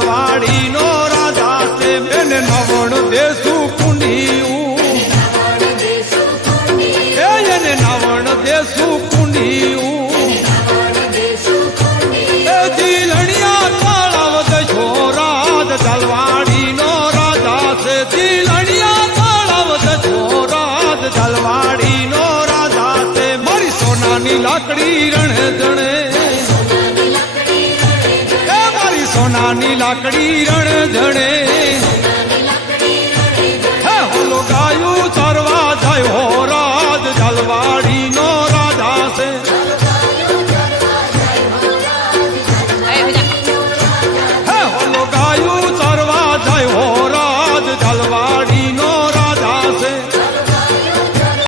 જલવાડી નો રાજા છે એને નવણ દેશું કુંડિયું એને નવણ દેશું કુંડિયું એ જીલણિયા તળાવ દશો રાજ જલવાડી નો રાજા છે જીલણિયા તળાવ દશો રાજ જલવાડી નો રાજા છે મારી સોનાની લાકડી રણે જણે સોનાની લાકડી રણ જણે હે હોલો ગાયું ચરવા જાય હો રાજ જલવાડી